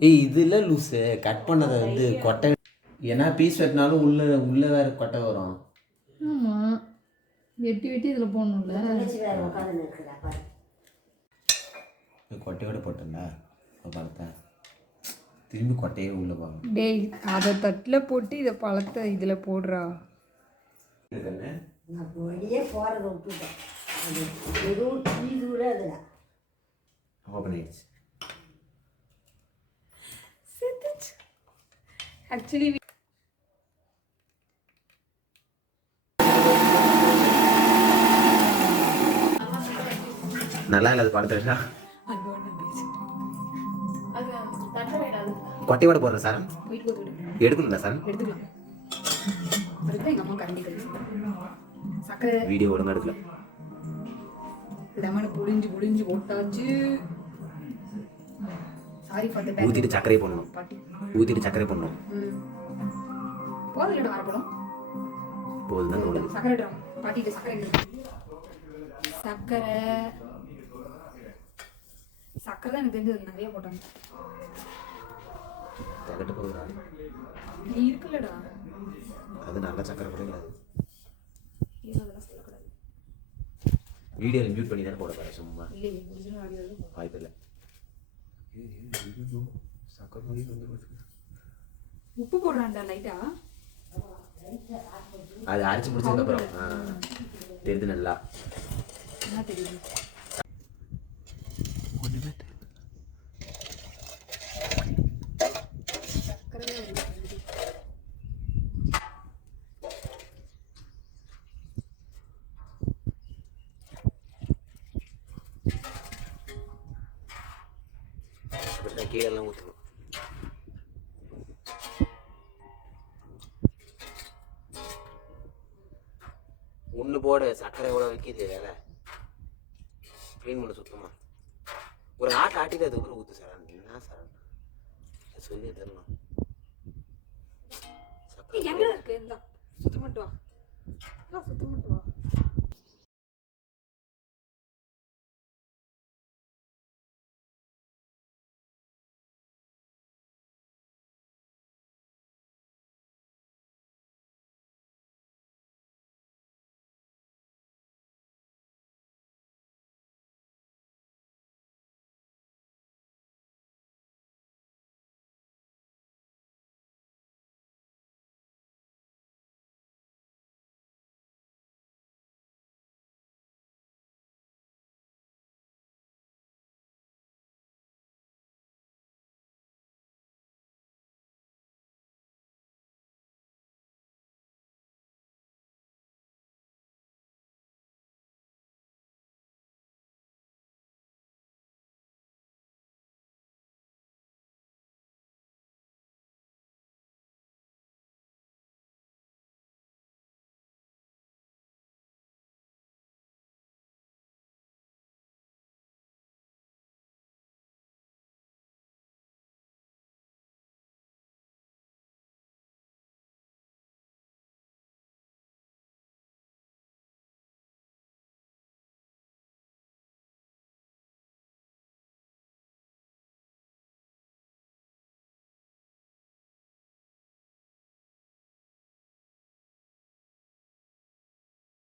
ஏய் இது இல்லை லூஸு கட் பண்ணதை வந்து கொட்டை ஏன்னா பீஸ் வெட்டினாலும் உள்ள உள்ள வேற கொட்டை வரும். ஆமாம் வெட்டி வெட்டி இதில் போடணும்ல. கொட்டையோட போட்டேன்டா அப்ப பார்த்தேன். திரும்பி கொட்டையே உள்ள போகும் டேய் அதை தட்டில் போட்டு இதை பழத்தை இதில் போடுறா. போகிறத விட்டுட்டேன் அது வெறும் டீ தூரம் அதில். ஓப்பன் ஆயிடுச்சு. ஆக்சுவலி நல்லா இல்லை அது படுத்துட்டா கொட்டையோட போடுற சார். எடுக்கணும்ல சார்? வீடியோ ஒழுங்கா எடுக்கல. லெமனை புளிஞ்சு புளிஞ்சு போட்டாச்சு. ஊற்றிட்டு சர்க்கரை பாட்டி. ஊற்றிட்டு சர்க்கரை போடணும். ம். போதும் தான் தோணுது. சக்கரை சக்கரை? சக்கரை சக்கரை தான் எனக்கு தெரிஞ்சது. நிறைய போட்டாங்க. தகட்டு போகுதா நீ இருக்குல்லடா. அது நல்ல சர்க்கரை கூட சொல்லக்கூடாது. வீடியோவில் மியூட் பண்ணி தானே போட போகிறேன் சும்மா. வாய்ப்பு இல்லை சக்கரை மாதிரி வந்து போச்சு. உப்பு போடுறான்டா லைட்டா அது அரைச்சி முடிச்சதுக்கப்புறம் ஆ தெரியுது நல்லா என்ன தெரியுது சக்கரை தான் வருது. அப்படிதான் கீழெல்லாம் ஊற்றணும் ஒன்று போடு சர்க்கரை எவ்வளோ வைக்கிது வேலை க்ளீன் பண்ண சுத்தமா. ஒரு ஆட்டு ஆட்டிட்டு அதுக்கப்புறம் ஊற்று சார். என்ன சார்? சொல்லி தரணும். இந்தா சுத்தம் பண்ணிட்டு வா. சுத்தம் பண்ணிட்டு வா.